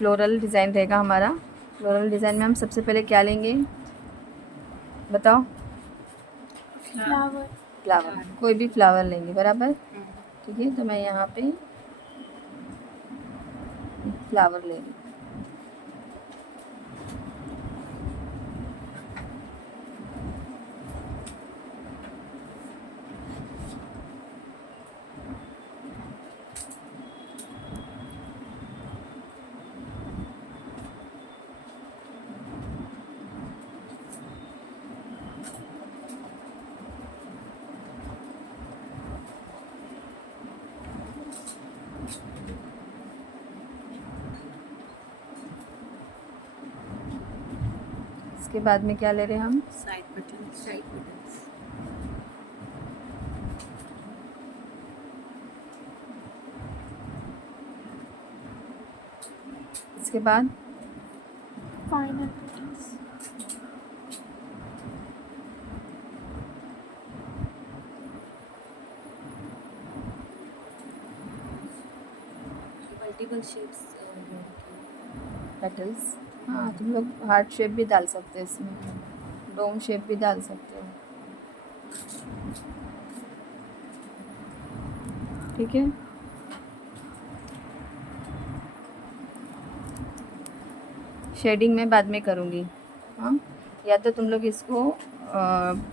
Floral design रहेगा हमारा। Floral design में हम सबसे पहले क्या लेंगे बताओ? फ्लावर। फ्लावर, कोई भी फ्लावर लेंगे, बराबर। ठीक है, तो मैं यहाँ पे फ्लावर ले लूँ। इसके बाद में क्या ले रहे हैं हम? Side buttons. इसके बाद final buttons. Multiple shapes petals. हाँ, तुम लोग हार्ट शेप भी डाल सकते हो इसमें, डोम शेप भी डाल सकते हो। ठीक है, शेडिंग मैं बाद में करूँगी। हाँ, या तो तुम लोग इसको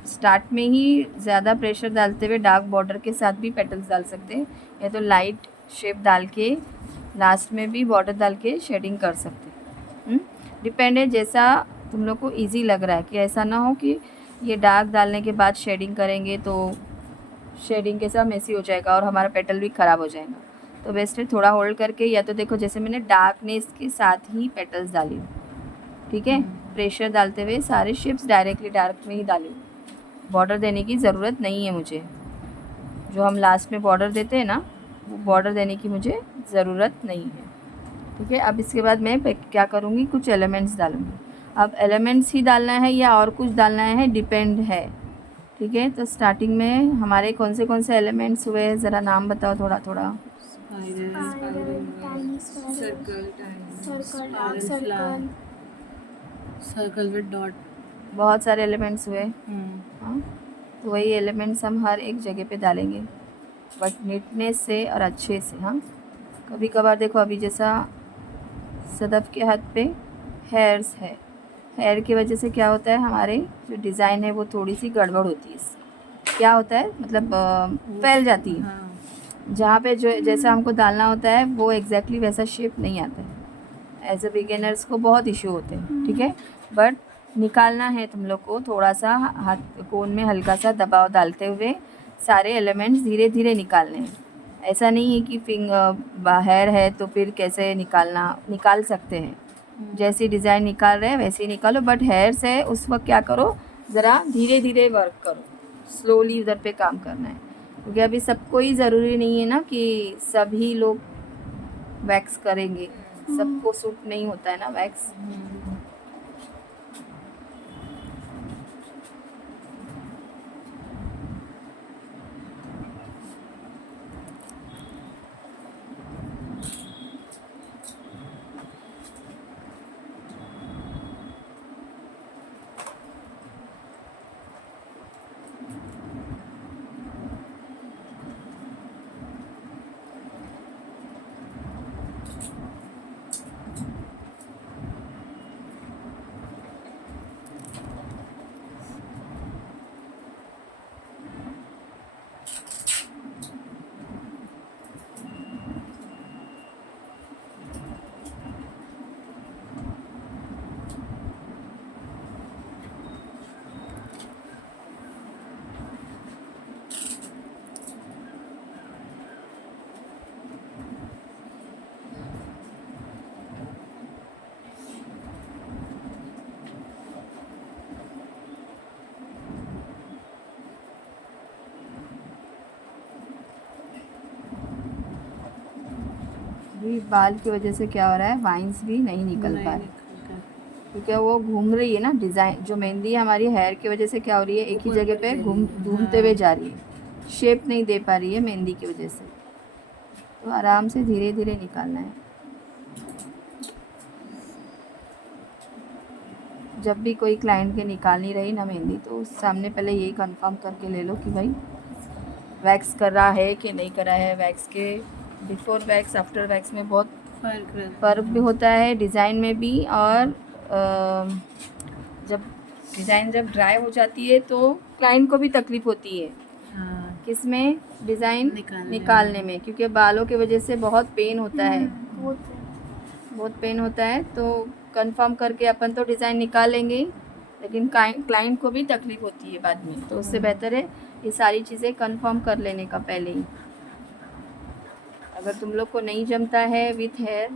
स्टार्ट में ही ज़्यादा प्रेशर डालते हुए डार्क बॉर्डर के साथ भी पेटल्स डाल सकते हैं, या तो लाइट शेप डाल के लास्ट में भी बॉर्डर डाल के शेडिंग कर सकते हैं। डिपेंड है जैसा तुम लोग को इजी लग रहा है, कि ऐसा ना हो कि ये डार्क डालने के बाद शेडिंग करेंगे तो शेडिंग के साथ मेसी हो जाएगा और हमारा पेटल भी ख़राब हो जाएगा। तो बेस्ट है थोड़ा होल्ड करके, या तो देखो जैसे मैंने डार्कनेस के साथ ही पेटल्स डाली, ठीक है, प्रेशर डालते हुए सारे शेप्स डायरेक्टली डार्क में ही डाली, बॉर्डर देने की ज़रूरत नहीं है मुझे। जो हम लास्ट में बॉर्डर देते हैं ना, वो बॉर्डर देने की मुझे ज़रूरत नहीं है। ठीक है, अब इसके बाद मैं क्या करूँगी, कुछ एलिमेंट्स डालूँगी। अब एलिमेंट्स ही डालना है या और कुछ डालना है, डिपेंड है। ठीक है, तो स्टार्टिंग में हमारे कौन से एलिमेंट्स हुए, ज़रा नाम बताओ थोड़ा थोड़ा। सर्कल विद डॉट, बहुत सारे एलिमेंट्स हुए। हाँ, तो वही एलिमेंट्स हम हर एक जगह पे डालेंगे, बट नीटनेस से और अच्छे से। हाँ, कभी कभार देखो अभी जैसा सदफ के हाथ पे हेयर्स है, हेयर की वजह से क्या होता है, हमारे जो डिज़ाइन है वो थोड़ी सी गड़बड़ होती है। क्या होता है मतलब फैल जाती है। जहाँ पे जो जैसा हमको डालना होता है वो एग्जैक्टली वैसा शेप नहीं आता है। एज ए बिगिनर्स को बहुत इशू होते हैं। ठीक है, बट निकालना है तुम लोग को, थोड़ा सा हाथ कोन में हल्का सा दबाव डालते हुए सारे एलिमेंट्स धीरे धीरे निकालने हैं। ऐसा नहीं है कि हेयर है तो फिर कैसे निकाल सकते हैं, जैसी डिज़ाइन निकाल रहे हैं वैसे ही निकालो, बट हेयर से उस वक्त क्या करो, ज़रा धीरे धीरे वर्क करो, स्लोली उधर पे काम करना है, क्योंकि अभी सबको ही ज़रूरी नहीं है ना कि सभी लोग वैक्स करेंगे, सबको सूट नहीं होता है ना वैक्स। भी बाल की वजह से क्या हो रहा है, वाइन्स भी नहीं निकल पा रहे, क्योंकि वो घूम रही है ना डिज़ाइन, जो मेहंदी हमारी हेयर की वजह से क्या हो रही है, एक ही जगह पे घूमते हुए जा रही है, शेप नहीं दे पा रही है मेहंदी की वजह से। तो आराम से धीरे धीरे निकालना है। जब भी कोई क्लाइंट के निकालनी रही ना मेहंदी, तो उस सामने पहले यही कंफर्म करके ले लो कि भाई वैक्स कर रहा है कि नहीं कर रहा है। वैक्स के बिफोर वैक्स आफ्टर वैक्स में बहुत फ़र्क भी होता है, डिज़ाइन में भी। और जब डिज़ाइन जब ड्राई हो जाती है तो क्लाइंट को भी तकलीफ़ होती है। हाँ, किसमें? डिज़ाइन निकालने निकालने में, क्योंकि बालों की वजह से बहुत पेन होता है, बहुत पेन होता है। तो कंफर्म करके अपन तो डिज़ाइन निकाल लेंगे, लेकिन क्लाइंट को भी तकलीफ़ होती है बाद में। तो उससे बेहतर है ये सारी चीज़ें कंफर्म कर लेने का पहले ही। अगर तुम लोग को नहीं जमता है विथ हेयर,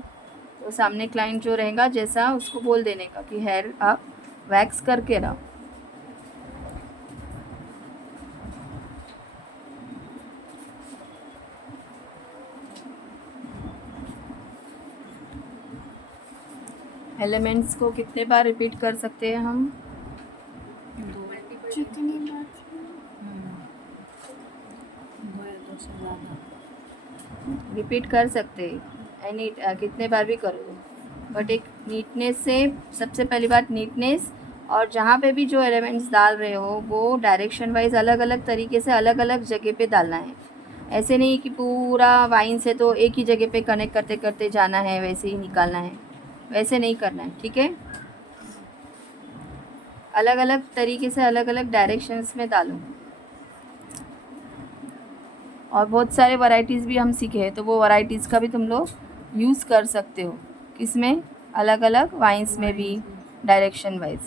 तो सामने क्लाइंट जो रहेगा जैसा, उसको बोल देने का कि हेयर आप वैक्स करके रहो। एलिमेंट्स को कितने बार रिपीट कर सकते हैं हम? जितनी बार दो से ज़्यादा रिपीट कर सकते हैं, एनी कितने बार भी करो, बट एक नीटनेस से। सबसे पहली बात नीटनेस, और जहाँ पे भी जो एलिमेंट्स डाल रहे हो वो डायरेक्शन वाइज अलग अलग तरीके से अलग अलग जगह पे डालना है। ऐसे नहीं कि पूरा वाइन से तो एक ही जगह पे कनेक्ट करते करते जाना है, वैसे ही निकालना है, वैसे नहीं करना है, ठीक है? अलग अलग तरीके से अलग अलग डायरेक्शंस में डालो। और बहुत सारे वैरायटीज़ भी हम सीखे हैं, तो वो वैरायटीज़ का भी तुम लोग यूज़ कर सकते हो। किसमें? अलग अलग वाइन्स में भी, डायरेक्शन वाइज।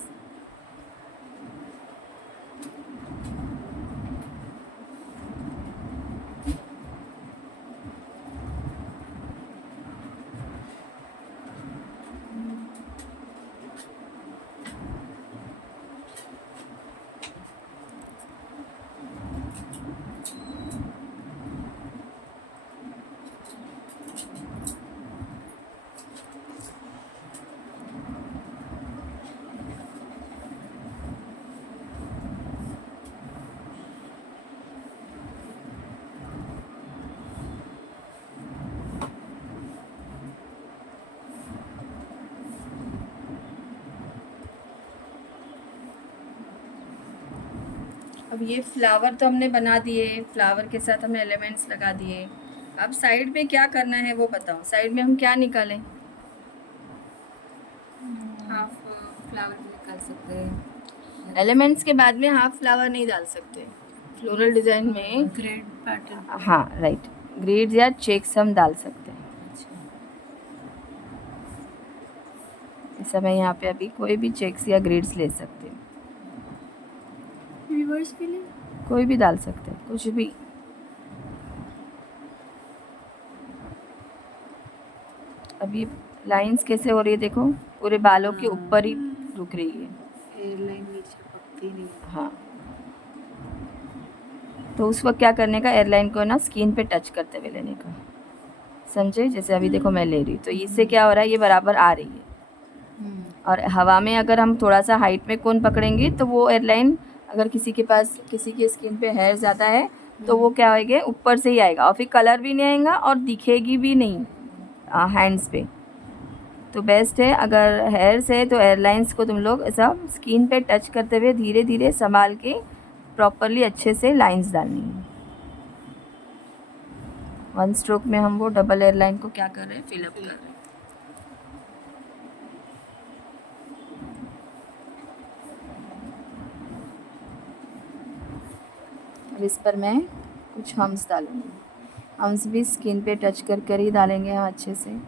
अब ये फ्लावर तो हमने बना दिए, फ्लावर के साथ हमने एलिमेंट्स लगा दिए। अब साइड में क्या करना है वो बताओ। साइड में हम क्या निकालें? हाफ फ्लावर भी निकाल सकते हैं। एलिमेंट्स के बाद में हाफ फ्लावर नहीं डाल सकते फ्लोरल डिज़ाइन में। Grade pattern. हाँ राइट, ग्रिड्स या चेक्स हम डाल सकते हैं। इस समय यहाँ पे अभी कोई भी चेक्स या ग्रिड्स ले सकते हैं, रिवर्स भी ले। कोई भी डाल सकते हैं, कुछ भी। अब ये लाइंस कैसे हो रही है देखो, पूरे बालों के ऊपर ही रुक रही है। एयरलाइन नीचे पकती नहीं। हाँ, तो उस वक्त क्या करने का, एयरलाइन को ना स्किन पे टच करते हुए लेने का, समझे? जैसे अभी देखो मैं ले रही हूँ, तो इससे क्या हो रहा है, ये बराबर आ रही है। और हवा में अगर हम थोड़ा सा हाइट में कोन पकड़ेंगे तो वो एयरलाइन, अगर किसी के पास, किसी के स्किन पे हेयर ज़्यादा है तो वो क्या होएगा, ऊपर से ही आएगा, और फिर कलर भी नहीं आएगा और दिखेगी भी नहीं हैंड्स पे। तो बेस्ट है, अगर हेयर से तो एयरलाइंस को तुम लोग ऐसा स्किन पे टच करते हुए धीरे धीरे संभाल के प्रॉपरली अच्छे से लाइंस डालनी है। वन स्ट्रोक में हम वो डबल एयरलाइन को क्या कर रहे हैं, फिलअप कर रहे हैं। अब इस पर मैं कुछ हम्स डालूँगी। हम्स भी स्किन पे टच कर कर ही डालेंगे हम अच्छे से।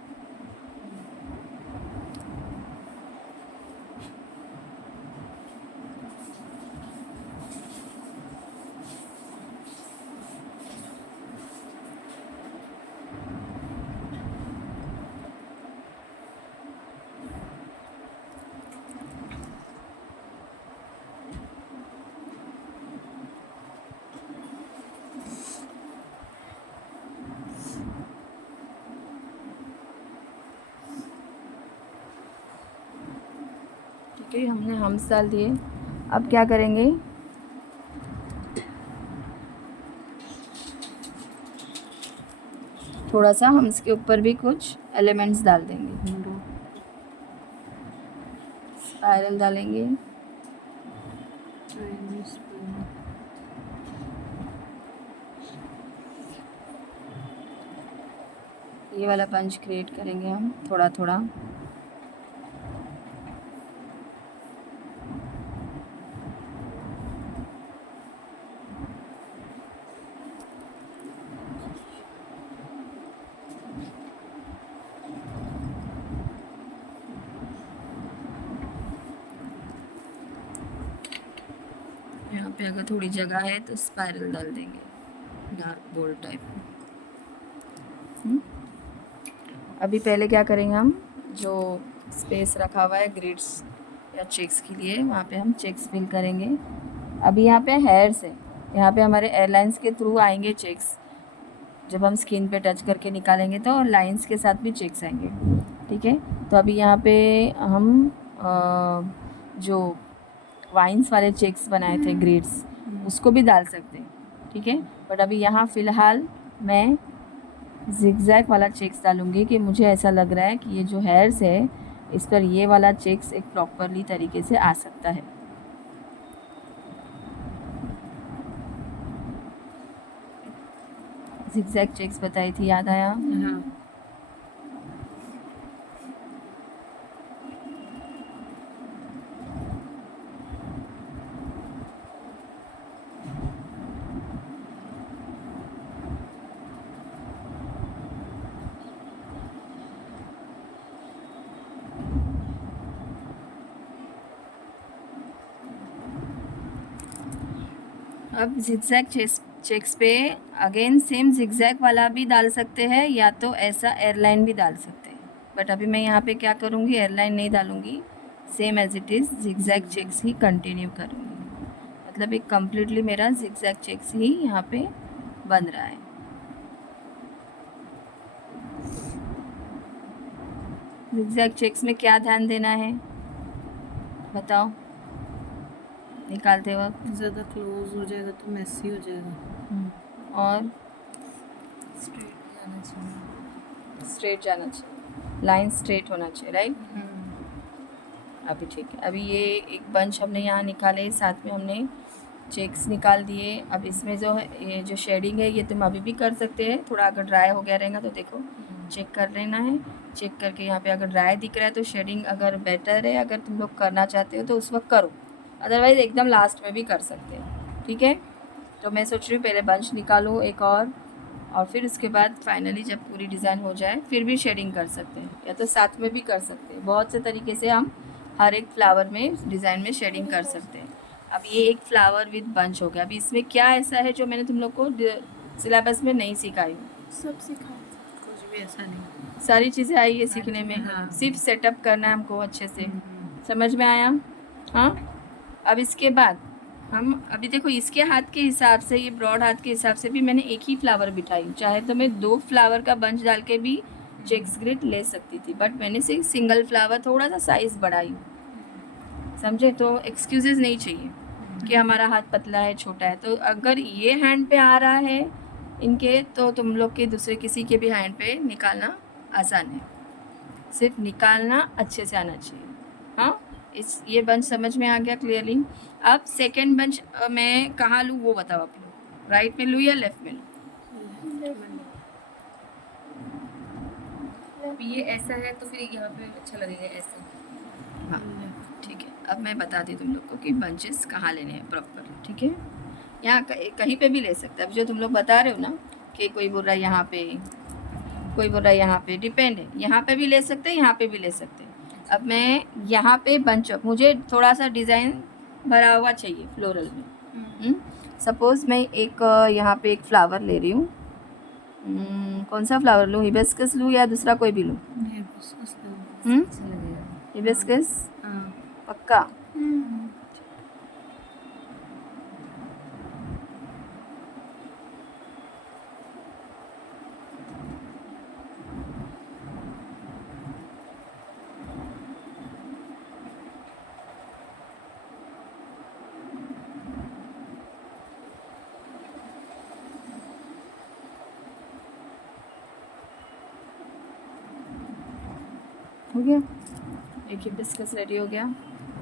ठीक है, हमने हम्स डाल दिए। अब क्या करेंगे, थोड़ा सा हम्स के ऊपर भी कुछ एलिमेंट्स डाल देंगे। स्पाइरल डालेंगे। Chinese spring. ये वाला पंच क्रिएट करेंगे हम थोड़ा थोड़ा। यहाँ पे अगर थोड़ी जगह है तो स्पाइरल डाल देंगे डार्क बोल्ड टाइप। अभी पहले क्या करेंगे, हम जो स्पेस रखा हुआ है ग्रिड्स या चेक्स के लिए, वहाँ पे हम चेक्स फिल करेंगे। अभी यहाँ पे हेयर्स है, यहाँ पे हमारे एयरलाइंस के थ्रू आएंगे चेक्स। जब हम स्किन पे टच करके निकालेंगे तो लाइंस के साथ भी चेक्स आएंगे, ठीक है। तो अभी यहाँ पे हम जो वाइन्स वाले चेक्स बनाए थे ग्रिड्स, उसको भी डाल सकते हैं, ठीक है। बट अभी यहाँ फ़िलहाल मैं जिगजैग वाला चेक्स डालूँगी कि मुझे ऐसा लग रहा है कि ये जो हेयर्स है इस पर ये वाला चेक्स एक प्रॉपरली तरीके से आ सकता है। जिगजैग चेक्स बताई थी, याद आया? हाँ. अब जिगजैग चेक्स पे अगेन सेम जिगजैग वाला भी डाल सकते हैं या तो ऐसा एयरलाइन भी डाल सकते हैं। बट अभी मैं यहाँ पे क्या करूँगी, एयरलाइन नहीं डालूँगी, same as it is zigzag checks ही कंटिन्यू करूँगी। मतलब एक कम्प्लीटली मेरा जिगजैग चेक्स ही यहाँ पे बन रहा है। जिगजैग चेक्स में क्या ध्यान देना है बताओ निकालते वक्त? ज़्यादा क्लोज हो जाएगा तो मेसी हो जाएगा. और स्ट्रेट जाना चाहिए. स्ट्रेट जाना चाहिए, लाइन स्ट्रेट होना चाहिए, राइट। अभी ठीक है। अभी ये एक बंच हमने यहाँ निकाले, साथ में हमने चेक्स निकाल दिए। अब इसमें जो है ये जो शेडिंग है ये तुम अभी भी कर सकते हैं, थोड़ा अगर ड्राई हो गया रहेगा तो देखो चेक कर लेना है। चेक करके यहाँ पे अगर ड्राई दिख रहा है तो शेडिंग अगर बेटर है, अगर तुम लोग करना चाहते हो तो उस वक्त करो, अदरवाइज़ एकदम लास्ट में भी कर सकते हो, ठीक है। तो मैं सोच रही हूँ पहले बंच निकालूँ एक और फिर उसके बाद फाइनली जब पूरी डिज़ाइन हो जाए फिर भी शेडिंग कर सकते हैं, या तो साथ में भी कर सकते हैं। बहुत से तरीके से हम हर एक फ्लावर में डिज़ाइन में शेडिंग कर सकते हैं। अब ये एक फ्लावर विद बंच हो गया। अभी इसमें क्या ऐसा है जो मैंने तुम लोग को सिलेबस में नहीं सिखाई हूँ? सब सिखा. कुछ भी ऐसा नहीं. सारी चीज़ें आई है सीखने में, हाँ. सिर्फ सेटअप करना है हमको अच्छे से। समझ में आया? हाँ। अब इसके बाद हम अभी देखो इसके हाथ के हिसाब से, ये ब्रॉड हाथ के हिसाब से भी मैंने एक ही फ्लावर बिठाई, चाहे तो मैं 2 फ्लावर का बंच डाल के भी चेक्स ग्रिड ले सकती थी, बट मैंने सिर्फ सिंगल फ्लावर थोड़ा सा साइज़ बढ़ाई, समझे। तो एक्सक्यूजेज नहीं चाहिए कि हमारा हाथ पतला है, छोटा है। तो अगर ये हैंड पे आ रहा है इनके, तो तुम लोग के दूसरे किसी के भी हैंड पे निकालना आसान है, सिर्फ निकालना अच्छे से आना चाहिए। हाँ, ये बंच समझ में आ गया क्लियरली। अब सेकंड बंच मैं कहाँ लूँ वो बताओ आप लोग, राइट में लूँ या लेफ्ट में लूँ? अब ये ऐसा है तो फिर यहाँ पे अच्छा लगेगा ऐसे. हाँ ठीक है। अब मैं बता दी तुम लोग को कि बंचेस कहाँ लेने हैं प्रॉपर, ठीक है। यहाँ कहीं पे भी ले सकते हैं। अब जो तुम लोग बता रहे हो ना कि कोई बोल रहा है यहाँ पे, कोई बोल रहा है यहाँ पे, डिपेंड है, यहाँ पे भी ले सकते हैं, यहाँ पे भी ले सकते हैं। अब मैं यहाँ पे बंच, मुझे थोड़ा सा डिज़ाइन भरा हुआ चाहिए फ्लोरल में। सपोज़ मैं एक यहाँ पे एक फ्लावर ले रही हूँ। कौन सा फ्लावर लूँ, हिबिस्कस लूँ या दूसरा कोई भी लूँ? अच्छा लगेगा. हिबिस्कस हाँ. पक्का? हो गया, एक हिबिस्कस रेडी हो गया।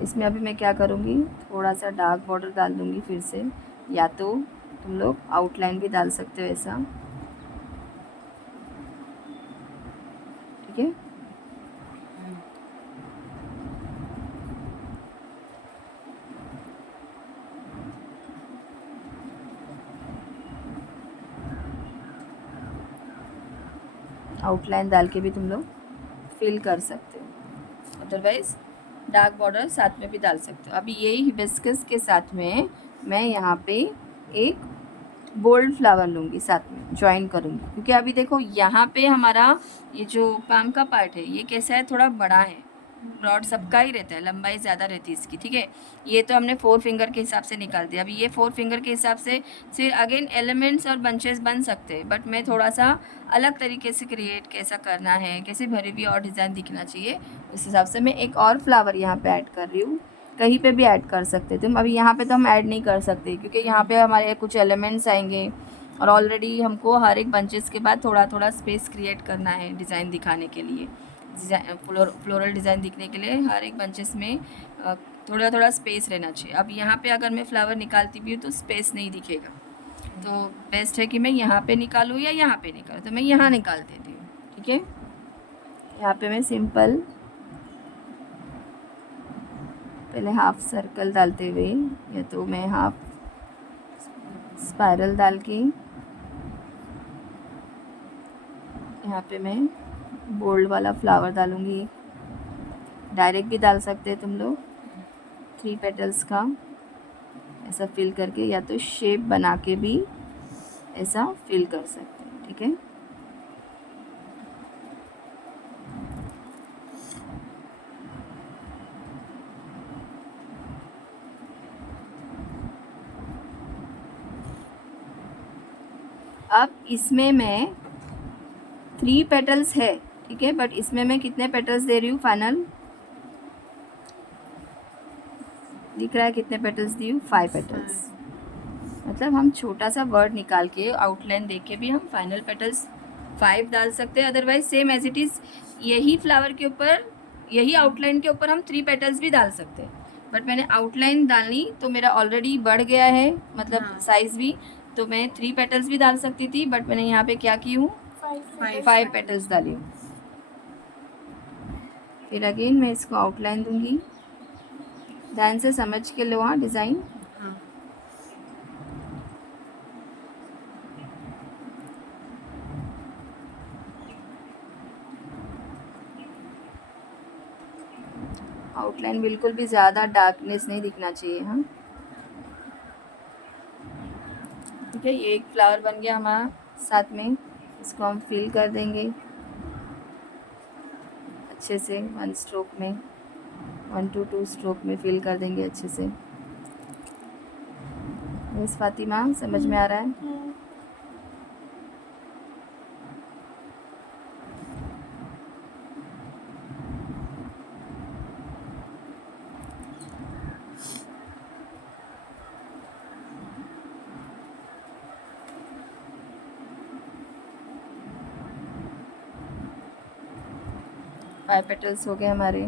इसमें अभी मैं क्या करूँगी, थोड़ा सा डार्क बॉर्डर डाल दूँगी फिर से, या तो तुम लोग आउटलाइन भी डाल सकते हो ऐसा, ठीक है। आउटलाइन डाल के भी तुम लोग फिल कर सकते हो, अदरवाइज डार्क बॉर्डर साथ में भी डाल सकते हो। अभी ये हिबिस्कस के साथ में मैं यहाँ पे एक बोल्ड फ्लावर लूँगी, साथ में ज्वाइन करूँगी, क्योंकि अभी देखो यहाँ पे हमारा ये जो पाम का पार्ट है ये कैसा है, थोड़ा बड़ा है, ब्रॉड सबका ही रहता है, लंबाई ज़्यादा रहती है इसकी, ठीक है। ये तो हमने 4 फिंगर के हिसाब से निकाल दिया। अभी ये 4 फिंगर के हिसाब से फिर अगेन एलिमेंट्स और बंचेस बन सकते हैं, बट मैं थोड़ा सा अलग तरीके से क्रिएट कैसा करना है, कैसे भरी हुई और डिज़ाइन दिखना चाहिए, उस हिसाब से मैं एक और फ्लावर यहाँ पे ऐड कर रही हूँ। कहीं पे भी ऐड कर सकते थे, अभी यहाँ पे तो हम ऐड नहीं कर सकते क्योंकि यहाँ पे हमारे कुछ एलिमेंट्स आएंगे और ऑलरेडी हमको हर एक बंचेस के बाद थोड़ा थोड़ा स्पेस क्रिएट करना है डिज़ाइन दिखाने के लिए, फ्लोरल डिज़ाइन दिखने के लिए हर एक बंचेस में थोड़ा थोड़ा स्पेस रहना चाहिए। अब यहाँ पे अगर मैं फ्लावर निकालती भी हूँ तो स्पेस नहीं दिखेगा, तो बेस्ट है कि मैं यहाँ पे निकालूँ या यहाँ पे निकालूँ, तो मैं यहाँ निकाल देती हूँ, ठीक है। यहाँ पे मैं सिंपल पहले हाफ सर्कल डालते हुए, या तो मैं हाफ स्पाइरल डाल के यहाँ पे मैं बोल्ड वाला फ्लावर डालूँगी। डायरेक्ट भी डाल सकते हैं तुम लोग, 3 पेटल्स का ऐसा फिल करके, या तो शेप बना के भी ऐसा फिल कर सकते हैं, ठीक है। अब इसमें मैं 3 पेटल्स है, ठीक है, बट इसमें मैं कितने पेटल्स दे रही हूँ, फाइनल दिख रहा है कितने पेटल्स दी हूँ, 5 पेटल्स। मतलब हम छोटा सा वर्ड निकाल के आउटलाइन देख के भी हम फाइनल पेटल्स 5 डाल सकते हैं, otherwise same as it is यही फ्लावर के ऊपर, यही आउटलाइन के ऊपर हम 3 पेटल्स भी डाल सकते हैं, बट मैंने आउटलाइन डालनी तो मेरा ऑलरेडी बढ़ गया है, मतलब साइज़ भी, तो मैं 3 पेटल्स भी डाल सकती थी, बट मैंने यहाँ पे क्या की हूँ, 5 पेटल्स डाली हूँ। फिर अगेन मैं इसको आउटलाइन दूंगी, ध्यान से समझ के लो हाँ डिज़ाइन। आउटलाइन बिल्कुल भी ज़्यादा डार्कनेस नहीं दिखना चाहिए, हाँ, ठीक है। ये एक फ्लावर बन गया हमारा, साथ में इसको हम फिल कर देंगे अच्छे से, 1 स्ट्रोक में, 1 to 2 स्ट्रोक में फिल कर देंगे अच्छे से। मिस फातिमा समझ में आ रहा है? फाइव पेटल्स हो गए हमारे।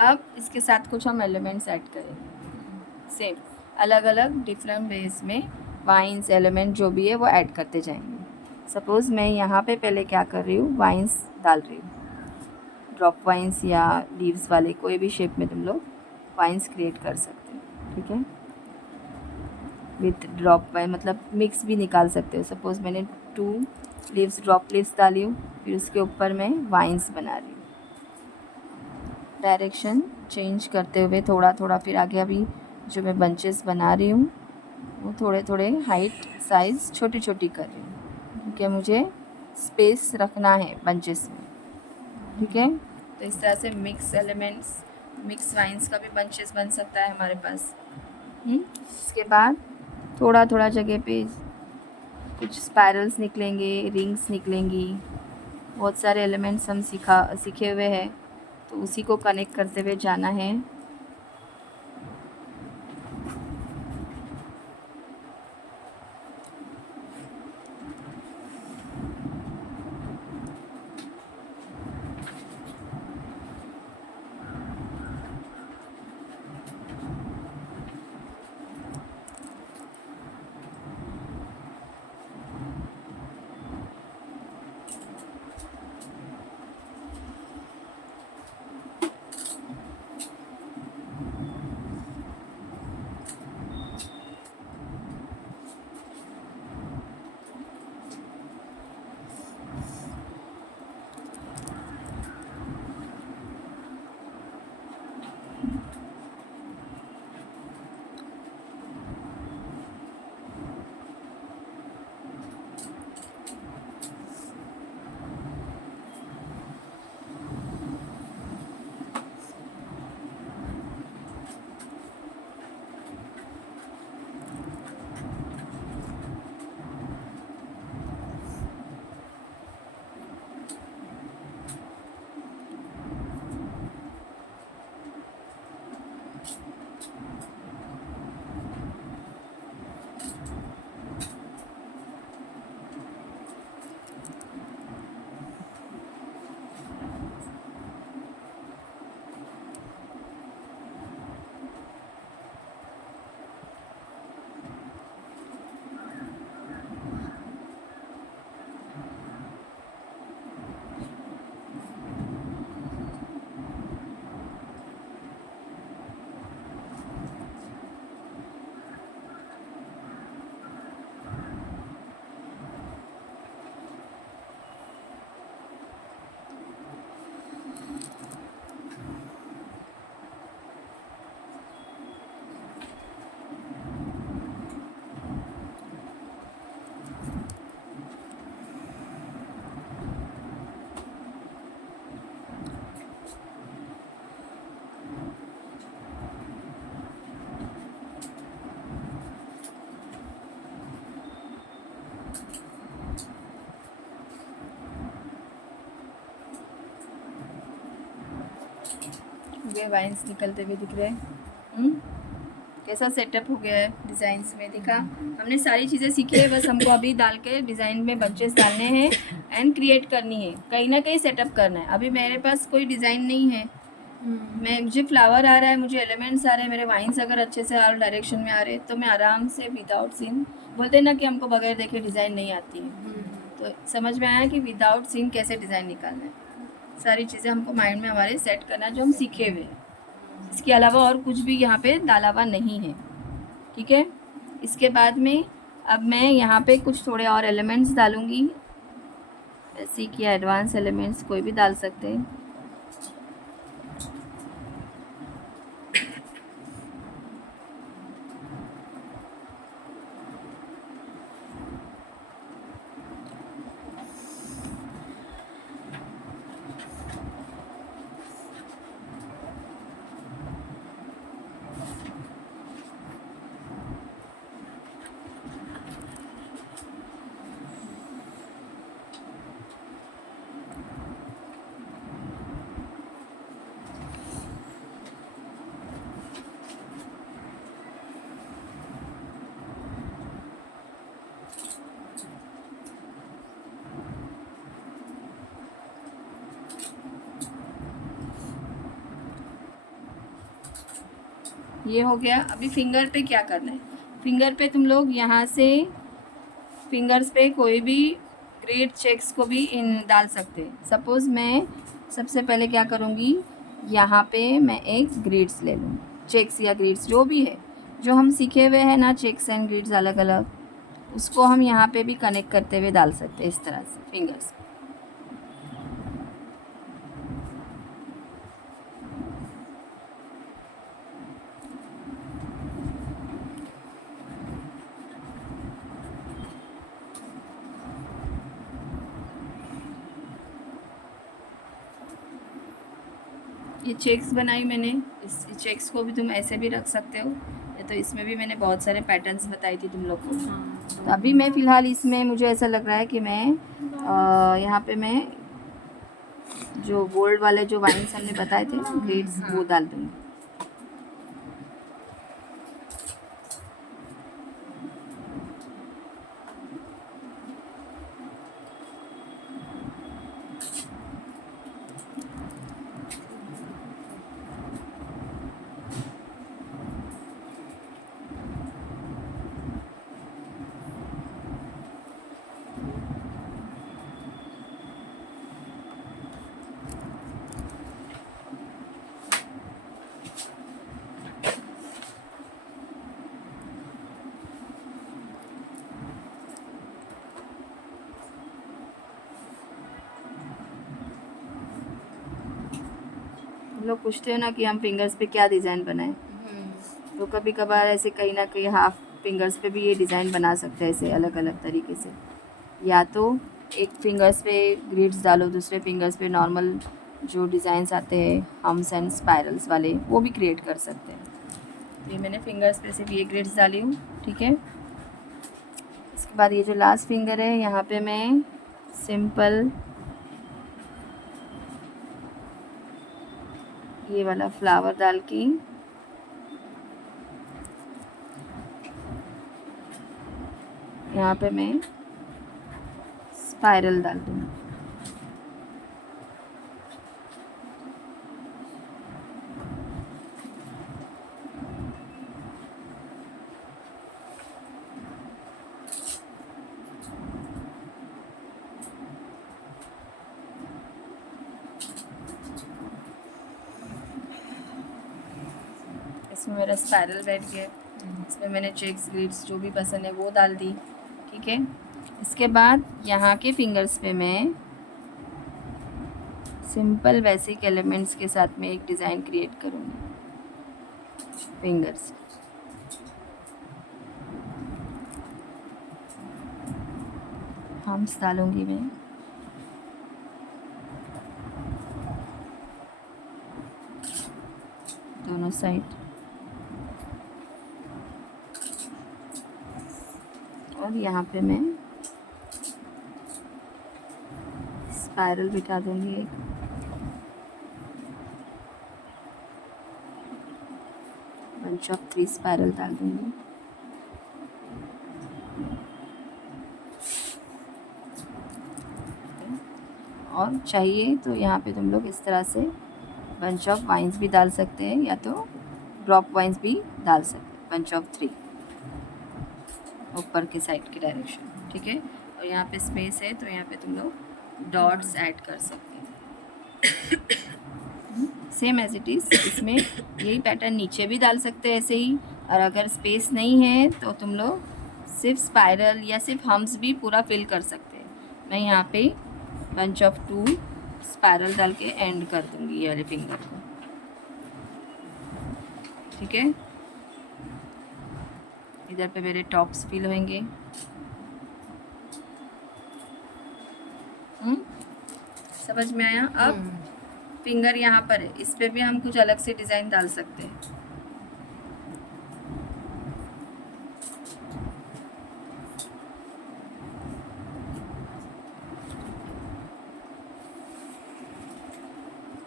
अब इसके साथ कुछ हम एलिमेंट्स ऐड करेंगे, सेम अलग अलग डिफरेंट वेज में वाइन्स एलिमेंट जो भी है वो ऐड करते जाएंगे। सपोज़ मैं यहाँ पे पहले क्या कर रही हूँ, वाइन्स डाल रही हूँ, ड्रॉप वाइन्स या लीव्स वाले कोई भी शेप में तुम लोग वाइन्स क्रिएट कर सकते हो, ठीक है। विथ ड्रॉप वाइन मतलब मिक्स भी निकाल सकते हो। सपोज़ मैंने 2 लीव्स ड्रॉप लीव्स डाली हूँ, फिर उसके ऊपर मैं वाइन्स बना रही हूँ, डायरेक्शन चेंज करते हुए थोड़ा थोड़ा। फिर आगे अभी जो मैं बंचेस बना रही हूँ वो थोड़े थोड़े हाइट साइज़ छोटी छोटी कर रही हूँ, क्योंकि मुझे स्पेस रखना है बंचेस में, ठीक है। तो इस तरह से मिक्स एलिमेंट्स, मिक्स वाइन्स का भी बंचेस बन सकता है हमारे पास। इसके बाद थोड़ा थोड़ा जगह पे कुछ स्पाइरल्स निकलेंगे, रिंग्स निकलेंगी, बहुत सारे एलिमेंट्स हम सीखे हुए हैं, तो उसी को कनेक्ट करते हुए जाना है। हुए वाइन्स निकलते हुए दिख रहे हैं। कैसा सेटअप हो गया है डिज़ाइंस में, देखा हमने सारी चीज़ें सीखी है, बस हमको अभी डाल के डिज़ाइन में बंचेस डालने हैं एंड क्रिएट करनी है, कहीं ना कहीं सेटअप करना है। अभी मेरे पास कोई डिज़ाइन नहीं है, मुझे फ्लावर आ रहा है, मुझे एलिमेंट्स आ रहे हैं, मेरे वाइन्स अगर अच्छे से हर डायरेक्शन में आ रहे हैं तो मैं आराम से विदाउट सीन, बोलते हैं ना कि हमको बगैर देखे डिज़ाइन नहीं आती है, तो समझ में आया कि विदाउट सीन कैसे डिज़ाइन निकालना है। सारी चीज़ें हमको माइंड में हमारे सेट करना है जो हम सीखे हुए हैं, इसके अलावा और कुछ भी यहाँ पे डाला हुआ नहीं है, ठीक है। इसके बाद में अब मैं यहाँ पे कुछ थोड़े और एलिमेंट्स डालूँगी, बेसिक या एडवांस एलिमेंट्स कोई भी डाल सकते हैं। ये हो गया। अभी फिंगर पे क्या करना है, फिंगर पे तुम लोग यहाँ से फिंगर्स पे कोई भी ग्रेड चेक्स को भी इन डाल सकते हैं। सपोज़ मैं सबसे पहले क्या करूँगी, यहाँ पे मैं एक ग्रिड्स ले लूँ, चेक्स या ग्रिड्स जो भी है, जो हम सीखे हुए हैं ना चेक्स एंड ग्रिड्स अलग अलग, उसको हम यहाँ पे भी कनेक्ट करते हुए डाल सकते हैं इस तरह से फिंगर्स। ये चेक्स बनाई मैंने, इस चेक्स को भी तुम ऐसे भी रख सकते हो, या तो इसमें भी मैंने बहुत सारे पैटर्न्स बताई थी तुम लोग को। तो अभी मैं फ़िलहाल इसमें मुझे ऐसा लग रहा है कि मैं यहाँ पे मैं जो गोल्ड वाले जो वाइन्स हमने बताए थे ना ग्रेड्स, वो डाल दूँगी। लोग पूछते हो ना कि हम फिंगर्स पे क्या डिज़ाइन बनाएं, तो कभी कभार ऐसे कहीं ना कहीं हाफ फिंगर्स पे भी ये डिज़ाइन बना सकते हैं, ऐसे अलग अलग तरीके से। या तो एक फिंगर्स पे ग्रिड्स डालो, दूसरे फिंगर्स पे नॉर्मल जो डिज़ाइंस आते हैं हम्स एंड स्पाइरल्स वाले, वो भी क्रिएट कर सकते हैं। ये मैंने फिंगर्स पे सिर्फ ये ग्रिड्स डाली हूँ, ठीक है। इसके बाद ये जो लास्ट फिंगर है, यहाँ पे मैं सिंपल ये वाला फ्लावर डाल के यहाँ पे मैं स्पाइरल डाल दूँगी। इसमें मेरा स्पाइरल बैठ गया, इसमें मैंने चेक्स ग्रिड्स जो भी पसंद है वो डाल दी, ठीक है। इसके बाद यहाँ के फिंगर्स पे मैं सिंपल बेसिक एलिमेंट्स के साथ में एक डिज़ाइन क्रिएट करूँगी फिंगर्स। हम्स डालूँगी मैं, दोनों साइड, और यहाँ पे मैं स्पाइरल बिठा दूँगी एक। बंच ऑफ 3 स्पाइरल डाल दूँगी। और चाहिए तो यहाँ पे तुम लोग इस तरह से बंच ऑफ वाइन्स भी डाल सकते हैं या तो ड्रॉप वाइन्स भी डाल सकते हैं, बंच ऑफ 3 ऊपर के साइड की डायरेक्शन, ठीक है। और यहाँ पे स्पेस है तो यहाँ पे तुम लोग डॉट्स ऐड कर सकते हैं, सेम एज इट इज़। इसमें यही पैटर्न नीचे भी डाल सकते हैं ऐसे ही। और अगर स्पेस नहीं है तो तुम लोग सिर्फ स्पाइरल या सिर्फ हम्स भी पूरा फिल कर सकते हैं। मैं यहाँ पे बंच ऑफ 2 स्पाइरल डाल के एंड कर दूँगी ये वाले फिंगर को, ठीक है। इधर पे मेरे टॉप्स फिल होंगे। समझ में आया? अब फिंगर यहाँ पर है, इस पे भी हम कुछ अलग से डिज़ाइन डाल सकते हैं।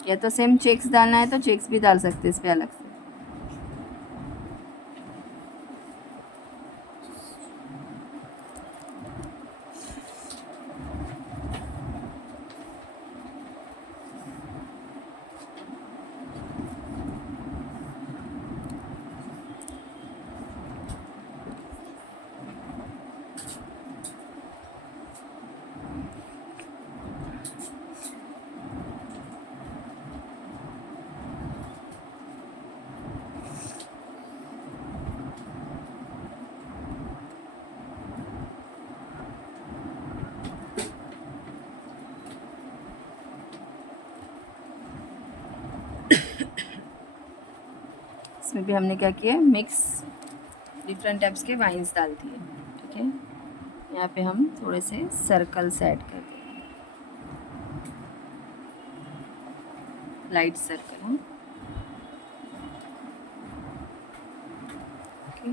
या तो सेम चेक्स डालना है तो चेक्स भी डाल सकते हैं इस पे अलग से। इसमें भी हमने क्या किया, मिक्स डिफरेंट टाइप्स के वाइन्स डाल दिए, ठीक है। यहाँ पे हम थोड़े से सर्कल्स ऐड कर देंगे, लाइट सर्कल, हाँ, ओके।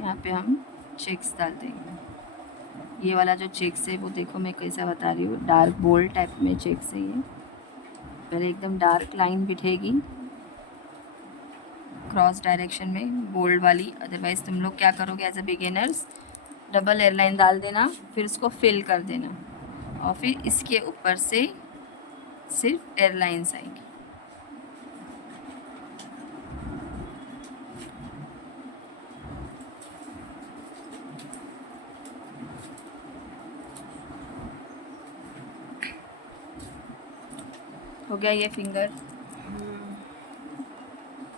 यहाँ पे हम चेक्स डाल देंगे। ये वाला जो चेक्स है वो देखो मैं कैसा बता रही हूँ, डार्क बोल्ड टाइप में चेक्स है ये। पहले एकदम डार्क लाइन बिठेगी क्रॉस डायरेक्शन में, बोल्ड वाली। अदरवाइज़ तुम लोग क्या करोगे as a beginners, double airline डाल देना, फिर उसको फिल कर देना और फिर इसके ऊपर से सिर्फ एयरलाइंस आएंगी। हो गया ये फिंगर।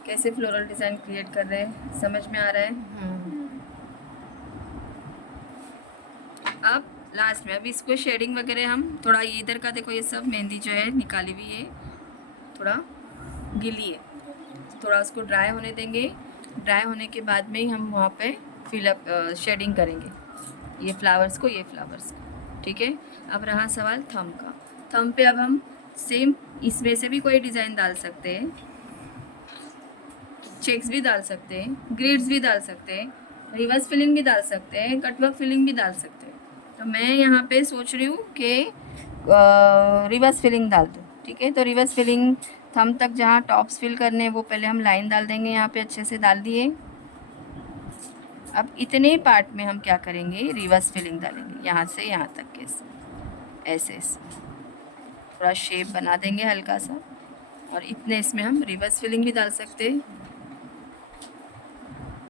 कैसे फ्लोरल डिज़ाइन क्रिएट कर रहे हैं, समझ में आ रहा है? अब लास्ट में, अभी इसको शेडिंग वगैरह हम थोड़ा, ये इधर का देखो, ये सब मेहंदी जो है निकाली हुई है, थोड़ा गीली है, थोड़ा उसको ड्राई होने देंगे। ड्राई होने के बाद में ही हम वहाँ पे फिलअप शेडिंग करेंगे, ये फ्लावर्स को, ये फ्लावर्स को, ठीक है। अब रहा सवाल थंब का। थंब पे अब हम सेम इसमें से भी कोई डिज़ाइन डाल सकते हैं, चेक्स भी डाल सकते हैं, ग्रिड्स भी डाल सकते हैं, रिवर्स फिलिंग भी डाल सकते हैं, कटवर्क फिलिंग भी डाल सकते हैं। तो मैं यहाँ पे सोच रही हूँ कि रिवर्स फिलिंग डाल दूँ, ठीक है। तो रिवर्स फिलिंग थंब तक जहाँ टॉप्स फिल करने हैं वो पहले हम लाइन डाल देंगे, यहाँ पे अच्छे से डाल दिए। अब इतने पार्ट में हम क्या करेंगे, रिवर्स फिलिंग डालेंगे, यहाँ से यहाँ तक के ऐसे थोड़ा शेप बना देंगे हल्का सा, और इतने इसमें हम रिवर्स फिलिंग भी डाल सकते हैं,